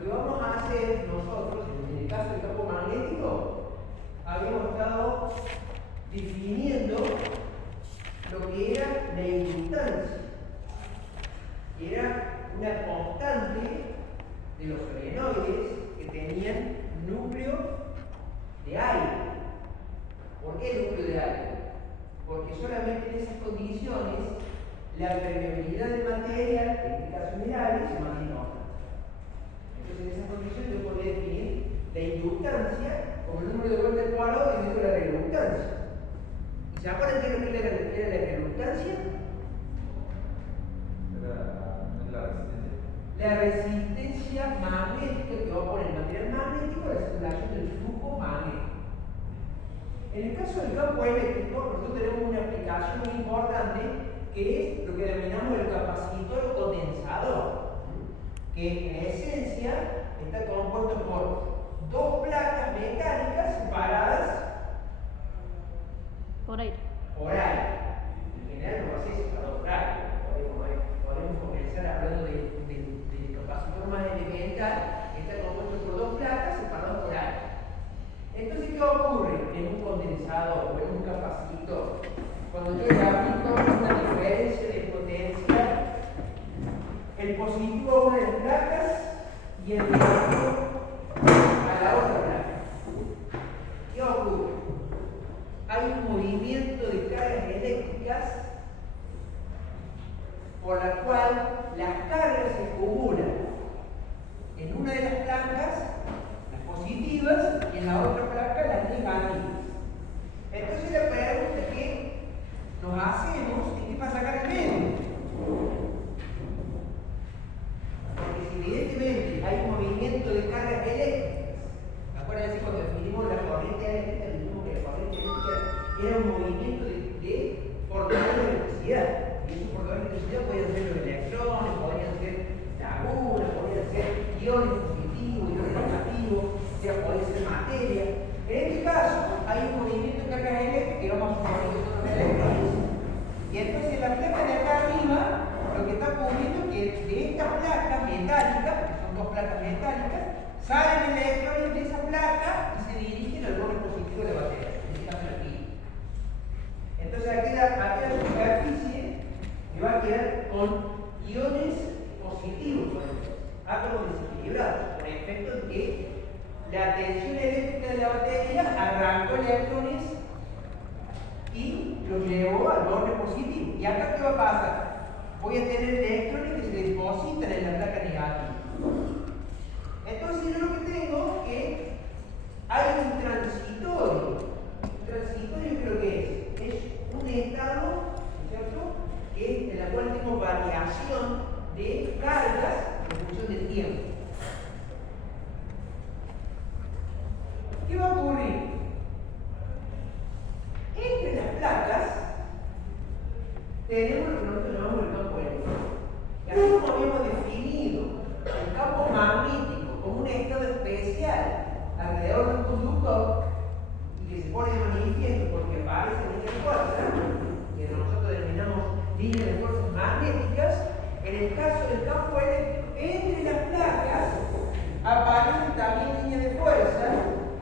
lo que vamos a hacer nosotros, en el caso del campo magnético, habíamos estado definiendo lo que era la inductancia, que era una constante de los solenoides que tenían núcleo de aire. ¿Por qué núcleo de aire? Porque solamente en esas condiciones la permeabilidad del material, en este caso en el aire, se mantiene constante. Entonces, en esas condiciones yo podría definir la inductancia como el número de vueltas al cuadrado dividido la reluctancia. ¿Y se acuerdan qué era la reluctancia? La resistencia magnética que va a poner el material magnético a la circulación del flujo magnético. En el caso del campo eléctrico, nosotros tenemos una aplicación muy importante que es lo que denominamos el capacitor condensador, que en esencia está compuesto por dos placas mecánicas separadas por aire. En general no hace separado por aire. Podemos comenzar hablando del capacitor más elemental, que está compuesto por dos placas separadas por aire. Entonces, ¿qué ocurre en un condensador o en un capacitor? Cuando yo le aplico una diferencia de potencia, el positivo a una de las placas y el negativo a la otra placa. ¿Qué ocurre? Hay un movimiento de cargas eléctricas por la cual las cargas se acumulan en una de las placas, las positivas, y en la otra placa, las negativas. Entonces la pregunta que nos hacemos es qué pasa acá en el medio. Porque si evidentemente hay un movimiento de cargas eléctricas, acuérdense cuando definimos la corriente eléctrica, dijimos que la corriente eléctrica era un movimiento de portadores de electricidad. Y esos portadores de electricidad podían ser los electrones, podían ser lagunas, podían ser iones positivos, iones negativos, o sea, podía ser materia. En este caso, hay un movimiento de cargas eléctricas que vamos a suponer que son los electrones. Y entonces la placa de acá arriba, lo que está ocurriendo es que de esta placa metálica, que son dos placas metálicas, salen electrones de esa placa y se dirigen al borde positivo de la batería, en este caso aquí. Entonces aquí la superficie me va a quedar con iones positivos, átomos desequilibrados, por efecto de que la tensión eléctrica de la batería arrancó electrones y los llevó al borde positivo. ¿Y acá qué va a pasar? Voy a tener electrones que se depositan en la placa negativa. Entonces yo lo que tengo es que hay un transitorio. Un transitorio creo que es un estado, ¿no es cierto?, en la cual tengo variación de cargas en función del tiempo. ¿Qué va a ocurrir? Entre las placas tenemos lo que nosotros llamamos el campo eléctrico. Y así como habíamos definido el campo magnético como un estado especial alrededor de un conductor y que se pone de manifiesto porque aparece líneas de fuerza, que nosotros denominamos líneas de fuerzas magnéticas, en el caso del campo eléctrico, entre las placas aparecen también líneas de fuerza.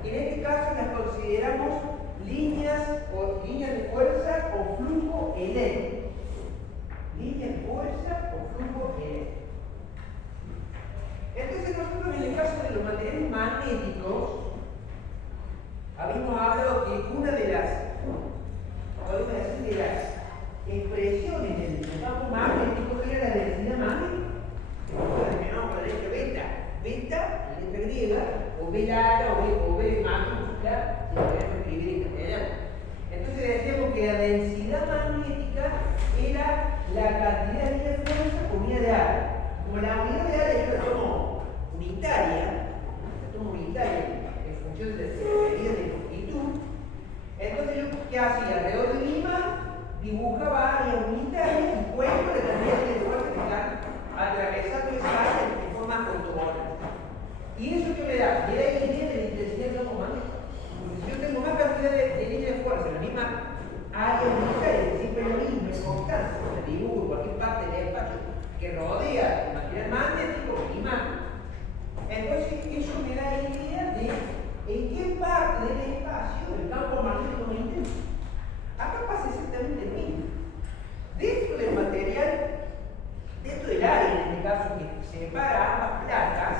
En este caso las consideramos líneas de fuerza o flujo eléctrico. Líneas de fuerza o flujo eléctrico. Entonces nosotros en el caso de los materiales magnéticos habíamos hablado que una de las expresiones del campo magnético era la densidad magnética. Nosotros denominamos con la letra beta. Beta, la letra griega, o B larga o B mayúscula, si lo queremos escribir en castellano. Entonces decíamos que la densidad magnética era la cantidad de líneas de fuerza por unidad de área. Como la unidad de área yo la tomo unitaria en función de la medida de longitud, entonces yo ¿qué hacía? Alrededor de mi imán dibujaba áreas unitarias y cuento la cantidad de fuerza que están atravesando esa área de forma ortogonal. ¿Y eso qué me da? Me da la idea de la intensidad del campo magnético. Porque si yo tengo más cantidad de líneas de fuerza en la misma área unitaria, que siempre es la misma, es constante, la dibujo en cualquier parte del espacio que rodea el material magnético, el imán, Entonces, eso me da idea de en qué parte del espacio el campo magnético me interesa. Acá pasa exactamente lo mismo. Dentro del material, dentro del área en este caso que separa ambas placas,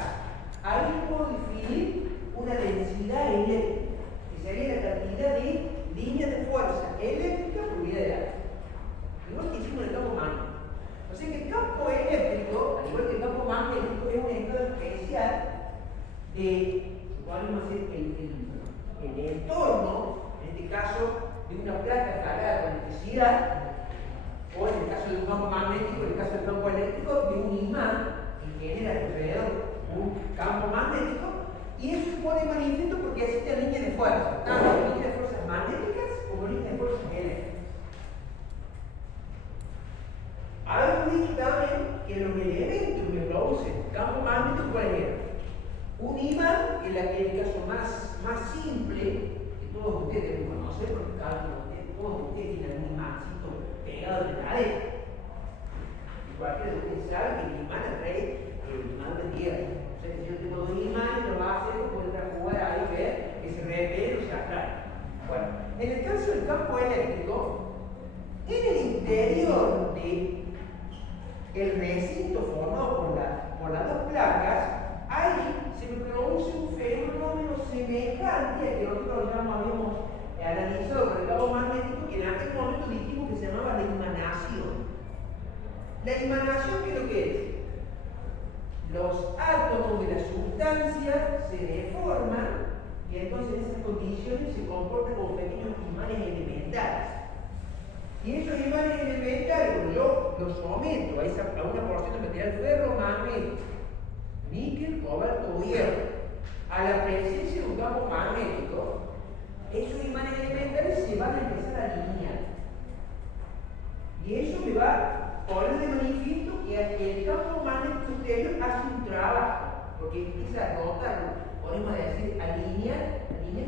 ahí puedo definir una densidad eléctrica, que sería la cantidad de líneas de fuerza eléctrica por unidad de área. Igual que hicimos en el campo magnético. O sea que el campo eléctrico, al igual que el campo magnético, es un estado especial de, podemos decir, el entorno, en este caso, de una placa cargada con electricidad, o en el caso de un campo magnético, en el caso del campo eléctrico, de un imán que genera alrededor un campo magnético, y eso se pone manifiesto porque existen líneas de fuerza, tanto líneas de fuerzas magnéticas como líneas de fuerzas eléctricas. Habíamos dicho también que los elementos que producen campo magnético, ¿cuál era? Un imán, que es el caso más simple que todos ustedes deben conocer, porque todos ustedes tienen un imancito pegado en la pared. Y cualquiera de ustedes sabe que el imán atrae el imán de tierra. O sea que si yo tengo dos imanes, lo va a hacer, puedo entrar a jugar ahí y ver que se repele o se atrae. Bueno, en el caso del campo eléctrico, en el interior del recinto formado por las dos placas, ahí se me produce un fenómeno semejante a que nosotros ya habíamos analizado con el campo magnético, que en aquel momento dijimos que se llamaba la imanación. La imanación, ¿qué es lo que es? Los átomos de la sustancia se deforman y entonces en esas condiciones se comportan como pequeños imanes elementales. Y esos imanes elementales, cuando yo los someto a una porción de material ferromagnético, níquel, cobalto o hierro, a la presencia de un campo magnético, esos imanes elementales se van a empezar a alinear. Y eso me va a poner de manifiesto que el campo magnético exterior hace un trabajo, porque empieza a rotarlo. Podemos decir alinear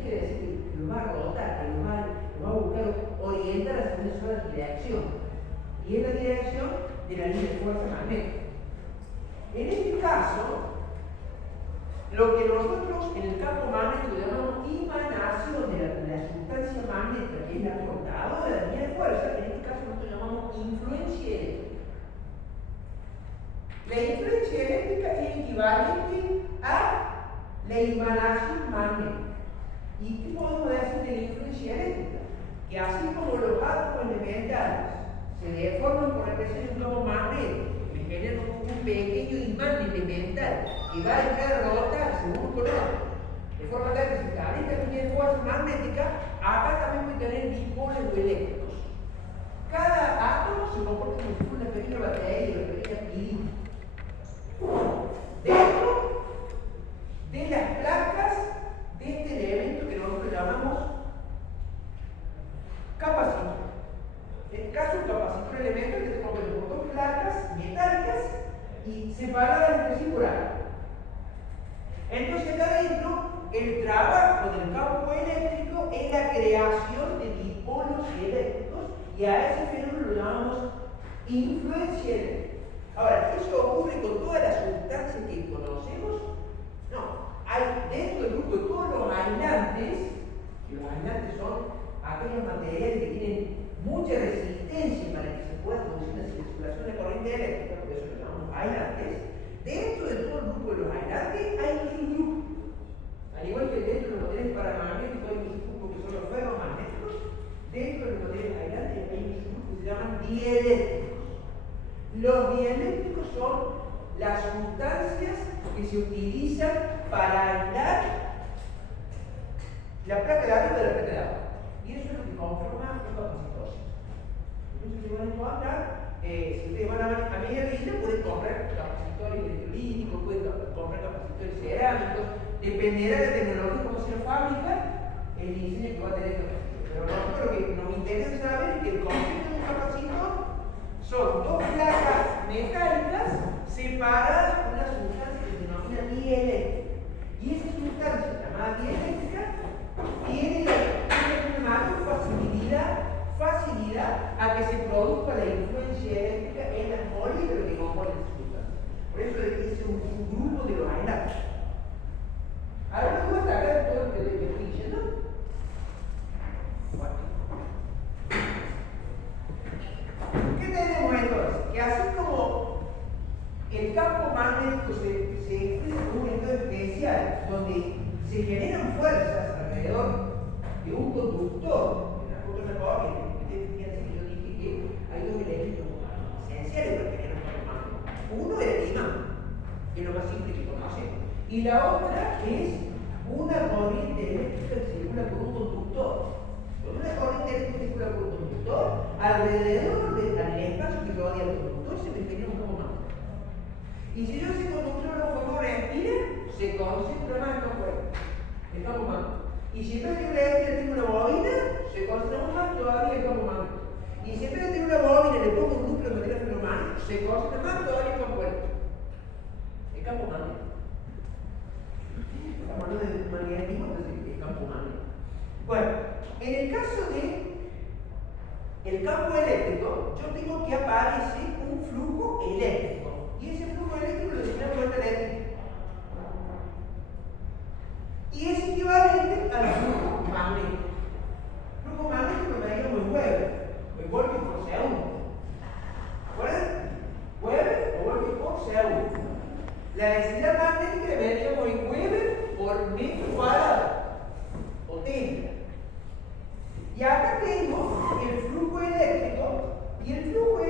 quiere decir que lo va a rotar, que lo va a buscar orientar hacia una sola dirección. Y es la dirección de la línea de fuerza magnética. En este caso, lo que nosotros en el campo magnético llamamos imanación de la sustancia magnética, que es la portadora de la línea de fuerza, en este caso nosotros llamamos influencia eléctrica. La influencia eléctrica es equivalente a la imanación magnética. ¿Y qué podemos decir de la influencia eléctrica? Que así como los átomos elementales se deforman por la presión de un campo magnético, me generan un pequeño imán elemental que va a entrar a rotarse uno con otro, de forma tal que si calienta la línea de fuerza magnética, acá también puede tener dipolos eléctricos. Cada átomo se comporta como si fuera una pequeña batería, una pequeña pilita. Dentro de las placas de este elemento que nosotros llamamos capacitor. En el caso, un capacitor elemento que se compone por dos placas metálicas y separadas entre sí por algo. Entonces, acá adentro, el trabajo del campo eléctrico es la creación de dipolos eléctricos y a ese fenómeno lo llamamos influencia eléctrica. Ahora, ¿eso ocurre con todas las sustancias que conocemos? No. Hay dentro del grupo de todos los aislantes, que los aislantes son aquellos materiales que tienen mucha resistencia para que se pueda producir una circulación de corriente eléctrica, por eso los llamamos aislantes. Dentro de todo el grupo de los aislantes hay un subgrupo. Al igual que dentro de los materiales paramagnéticos hay un subgrupo que son los ferromagnéticos, dentro de los materiales aislantes hay un subgrupo que se llaman dieléctricos. Los dieléctricos son las sustancias que se utilizan para aislar la placa de arriba de la placa de abajo. Y eso es lo que conforma un capacitor. Entonces, si van a encontrar, si ustedes van a media vida, pueden comprar capacitores electrolíticos, pueden comprar capacitores cerámicos, dependerá de la tecnología, cómo se fabrica, el diseño que va a tener el capacitor. Pero nosotros lo que nos interesa saber es que el concepto de un capacitor son dos placas mecánicas separadas por una sustancia que se denomina dieléctrica. Y esa sustancia llamada dieléctrica tiene una mayor facilidad a que se produzca la influencia eléctrica en las moléculas que componen esa sustancia. Por eso es un grupo de los aislantes. que así como el campo magnético se expresa como un estado especial, donde se generan fuerzas alrededor de un conductor, de la otra corriente, fíjense que yo dije que hay dos elementos esenciales para generar un campo magnético. Uno es el imán, que es lo más simple que conocemos, y la otra es una corriente eléctrica que circula por un conductor. Cuando una corriente eléctrica circula por un conductor, alrededor del espacio que rodea al conductor se me genera un campo magnético. Y si yo ese conductor lo pongo a respirar, se concentra más en el campo magnético. Y si en vez de una respira tengo una bobina, se concentra más todavía el campo magnético. Y si en vez de tener una bobina le pongo un núcleo de material ferromagnético, se concentra más todavía el campo eléctrico. El campo magnético. Estamos hablando de magnetismo, entonces el campo magnético. Bueno, en el caso de el campo eléctrico, yo tengo que aparece un flujo eléctrico. Y ese flujo eléctrico lo designamos vuelta eléctrica. Y es equivalente al flujo magnético. El flujo magnético lo medimos en Weber, o en voltios por segundo. ¿Recuerdan? Weber o voltios por segundo. La densidad magnética la medimos en Weber por metro cuadrado, o Tesla. Y acá tengo el flujo eléctrico, y el flujo